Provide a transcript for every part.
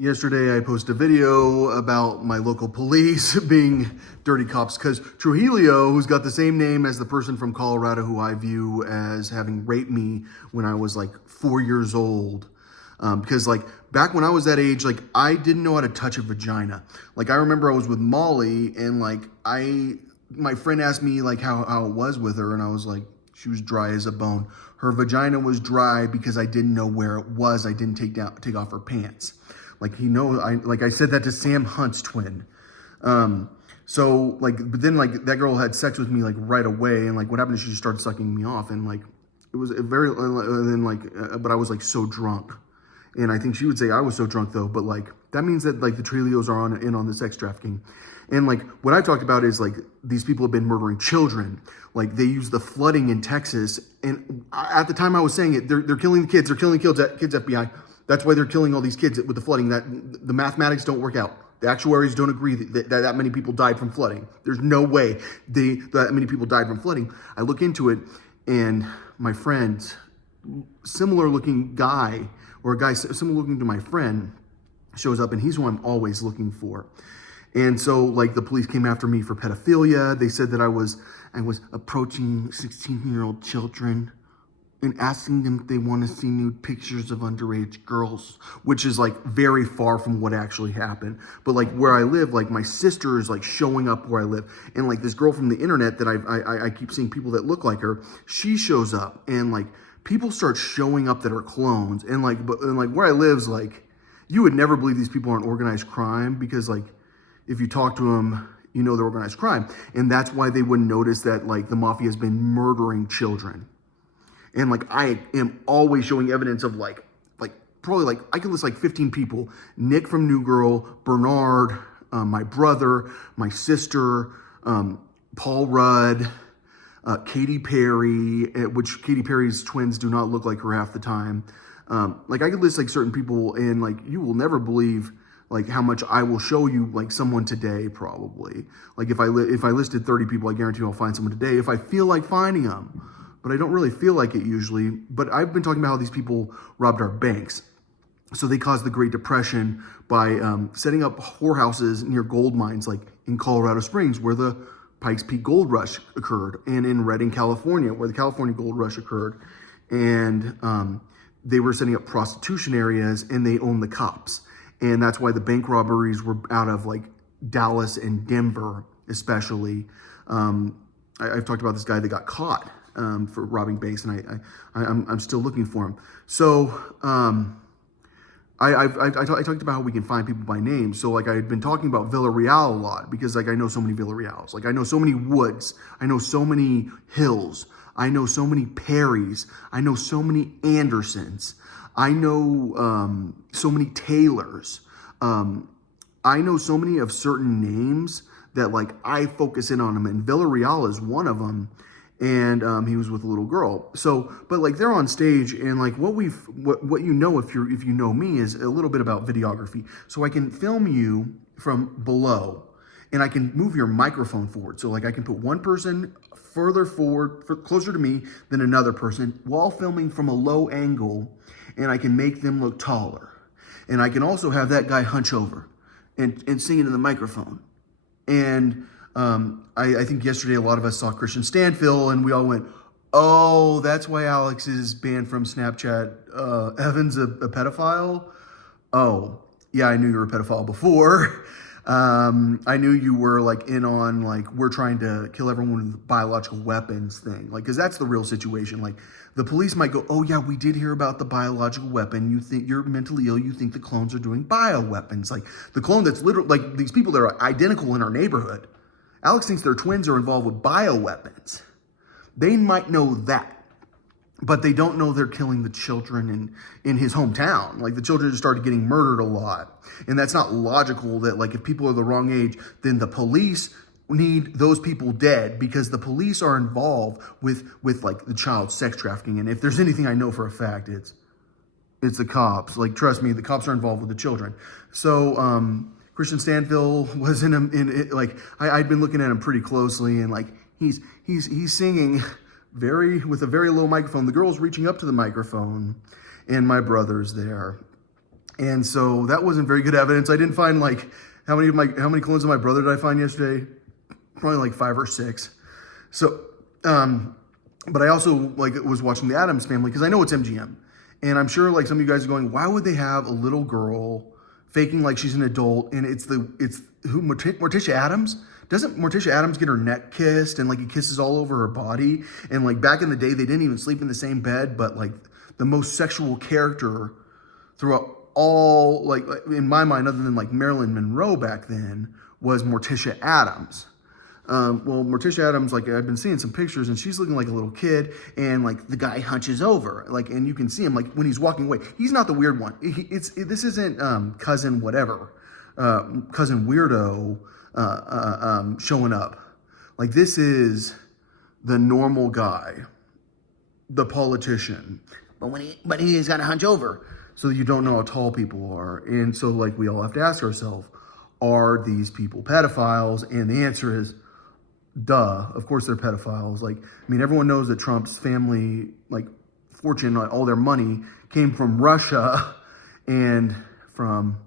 Yesterday, I posted a video about my local police being dirty cops because Trujillo, who's got the same name as the person from Colorado who I view as having raped me when I was like 4 years old. Because like back when I was that age, like I didn't know how to touch a vagina. Like I remember I was with Molly and like my friend asked me like how it was with her, and I was like, she was dry as a bone. Her vagina was dry because I didn't know where it was. I didn't take off her pants. Like I said that to Sam Hunt's twin. So like, but then like that girl had sex with me like right away, and like what happened is she just started sucking me off, and like it was a very and then like but I was like so drunk, and I think she would say I was so drunk though, but like that means that like the Trillios are in on the sex trafficking. And like what I talked about is like these people have been murdering children. Like they use the flooding in Texas, and at the time I was saying it, they're killing the kids. They're killing kids. FBI. That's why they're killing all these kids with the flooding. That the mathematics don't work out. The actuaries don't agree that many people died from flooding. There's no way that many people died from flooding. I look into it, and my friend, similar looking guy, or a guy similar looking to my friend, shows up, and he's who I'm always looking for. And so like the police came after me for pedophilia. They said that I was approaching 16-year-old children and asking them if they want to see nude pictures of underage girls, which is like very far from what actually happened. But like where I live, like my sister is like showing up where I live, and like this girl from the internet that I keep seeing people that look like her, she shows up, and like people start showing up that are clones, and like where I live's like, you would never believe these people aren't organized crime, because like if you talk to them, you know they're organized crime, and that's why they wouldn't notice that like the Mafia has been murdering children. And like I am always showing evidence of like probably like I can list like 15 people: Nick from New Girl, Bernard, my brother, my sister, Paul Rudd, Katy Perry, which Katy Perry's twins do not look like her half the time. Like I could list like certain people, and like you will never believe like how much I will show you like someone today probably. Like if I listed 30 people, I guarantee I'll find someone today if I feel like finding them. But I don't really feel like it usually. But I've been talking about how these people robbed our banks. So they caused the Great Depression by setting up whorehouses near gold mines, like in Colorado Springs, where the Pikes Peak Gold Rush occurred, and in Redding, California, where the California Gold Rush occurred. And they were setting up prostitution areas, and they owned the cops. And that's why the bank robberies were out of like Dallas and Denver, especially. I've talked about this guy that got caught for robbing banks, and I'm still looking for him. So I talked about how we can find people by name. So like I had been talking about Villarreal a lot, because like I know so many Villarreals. Like I know so many Woods. I know so many Hills. I know so many Perrys. I know so many Andersons. I know so many Taylors. I know so many of certain names that like I focus in on them, and Villarreal is one of them. And he was with a little girl. So, but like they're on stage, and like what you know if you know me is a little bit about videography. So I can film you from below, and I can move your microphone forward. So like I can put one person further forward, closer to me than another person, while filming from a low angle, and I can make them look taller. And I can also have that guy hunch over and sing into the microphone. And I think yesterday a lot of us saw Christian Stanfill, and we all went, oh, that's why Alex is banned from Snapchat. Evan's a pedophile? Oh, yeah, I knew you were a pedophile before. I knew you were like in on like we're trying to kill everyone with biological weapons thing. Like, because that's the real situation. Like the police might go, oh yeah, we did hear about the biological weapon. You think you're mentally ill. You think the clones are doing bioweapons. Like the clone that's literally like these people that are identical in our neighborhood. Alex thinks their twins are involved with bioweapons. They might know that, but they don't know they're killing the children in his hometown. Like the children just started getting murdered a lot. And that's not logical that like if people are the wrong age, then the police need those people dead, because the police are involved with like the child sex trafficking. And if there's anything I know for a fact, it's the cops. Like, trust me, the cops are involved with the children. So, Christian Stanfill was I'd been looking at him pretty closely, and like he's singing with a very low microphone. The girl's reaching up to the microphone, and my brother's there. And so that wasn't very good evidence. I didn't find like how many clones of my brother did I find yesterday? Probably like 5 or 6. So, but I also like was watching the Addams Family because I know it's MGM, and I'm sure like some of you guys are going, why would they have a little girl faking like she's an adult? And it's who, Morticia Addams? Doesn't Morticia Addams get her neck kissed and like he kisses all over her body? And like back in the day, they didn't even sleep in the same bed, but like the most sexual character throughout all, like in my mind, other than like Marilyn Monroe back then, was Morticia Addams. Well, Morticia Addams, like I've been seeing some pictures, and she's looking like a little kid, and like the guy hunches over, like, and you can see him like when he's walking away. He's not the weird one. This isn't cousin whatever, cousin weirdo showing up. Like this is the normal guy, the politician. But he's got to hunch over, so you don't know how tall people are, and so like we all have to ask ourselves, are these people pedophiles? And the answer is, duh, of course they're pedophiles. Like, I mean, everyone knows that Trump's family, like, fortune, all their money came from Russia and from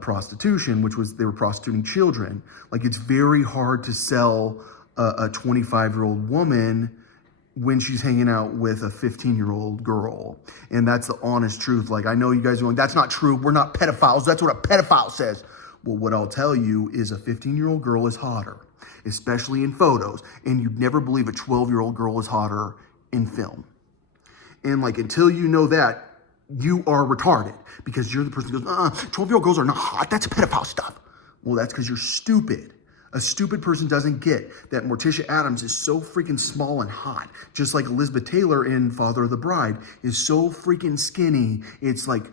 prostitution, which was, they were prostituting children. Like, it's very hard to sell a 25-year-old woman when she's hanging out with a 15-year-old girl. And that's the honest truth. Like, I know you guys are going, that's not true. We're not pedophiles. That's what a pedophile says. Well, what I'll tell you is a 15-year-old girl is hotter, especially in photos. And you'd never believe a 12-year-old girl is hotter in film. And like, until you know that, you are retarded because you're the person who goes, 12-year-old girls are not hot. That's pedophile stuff. Well, that's because you're stupid. A stupid person doesn't get that Morticia Addams is so freaking small and hot. Just like Elizabeth Taylor in Father of the Bride is so freaking skinny. It's like,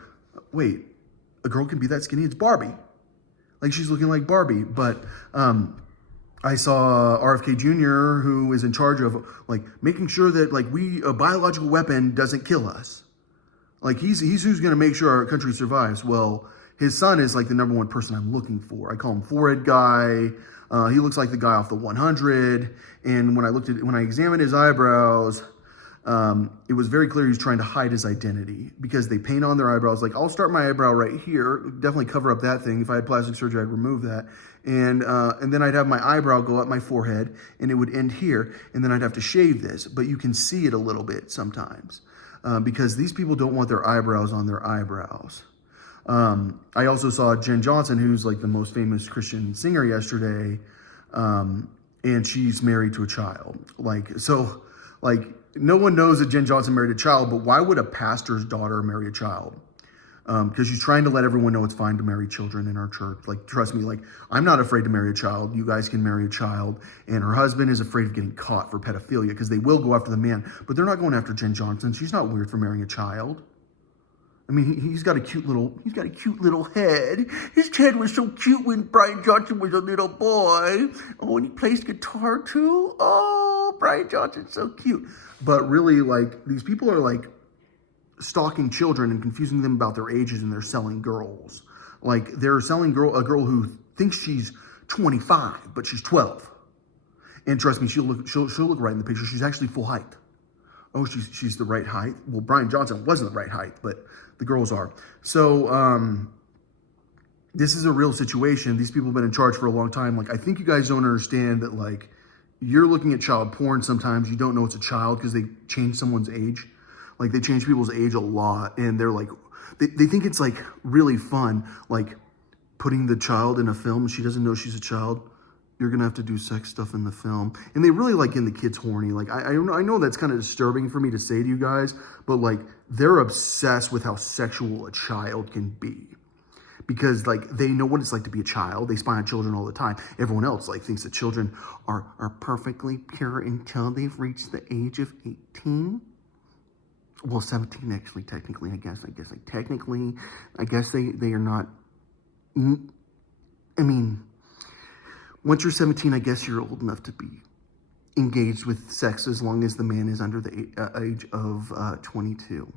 wait, a girl can be that skinny? It's Barbie. Like, she's looking like Barbie. But I saw RFK Jr., who is in charge of like making sure that like a biological weapon doesn't kill us. Like he's who's going to make sure our country survives. Well, his son is like the number one person I'm looking for. I call him forehead guy. He looks like the guy off the 100. And when I examined his eyebrows, it was very clear he's trying to hide his identity because they paint on their eyebrows. Like, I'll start my eyebrow right here, definitely cover up that thing. If I had plastic surgery, I'd remove that. And then I'd have my eyebrow go up my forehead and it would end here. And then I'd have to shave this, but you can see it a little bit sometimes because these people don't want their eyebrows on their eyebrows. I also saw Jen Johnson, who's like the most famous Christian singer yesterday. And she's married to a child. No one knows that Jen Johnson married a child, but why would a pastor's daughter marry a child? Because she's trying to let everyone know it's fine to marry children in our church. Like, trust me, like, I'm not afraid to marry a child. You guys can marry a child. And her husband is afraid of getting caught for pedophilia because they will go after the man, but they're not going after Jen Johnson. She's not weird for marrying a child. I mean, he's got a cute little head. His head was so cute when Brian Johnson was a little boy. Oh, and he plays guitar too. Oh, Brian Johnson's so cute. But really, like, these people are like stalking children and confusing them about their ages, and they're selling girls. Like, they're selling a girl who thinks she's 25, but she's 12. And trust me, she'll look right in the picture. She's actually full height. Oh, she's the right height. Well, Brian Johnson wasn't the right height, but the girls are. So this is a real situation. These people have been in charge for a long time. Like, I think you guys don't understand that, like, you're looking at child porn sometimes. You don't know it's a child because they change someone's age. Like, they change people's age a lot. And they're like, they think it's, like, really fun. Like, putting the child in a film. She doesn't know she's a child. You're going to have to do sex stuff in the film. And they really like getting the kids horny. Like, I know that's kind of disturbing for me to say to you guys, but like, they're obsessed with how sexual a child can be. Because like, they know what it's like to be a child. They spy on children all the time. Everyone else like thinks that children are perfectly pure until they've reached the age of 18. Well, 17 actually, technically, I guess they are not. I mean, once you're 17, I guess you're old enough to be engaged with sex as long as the man is under the age of 22.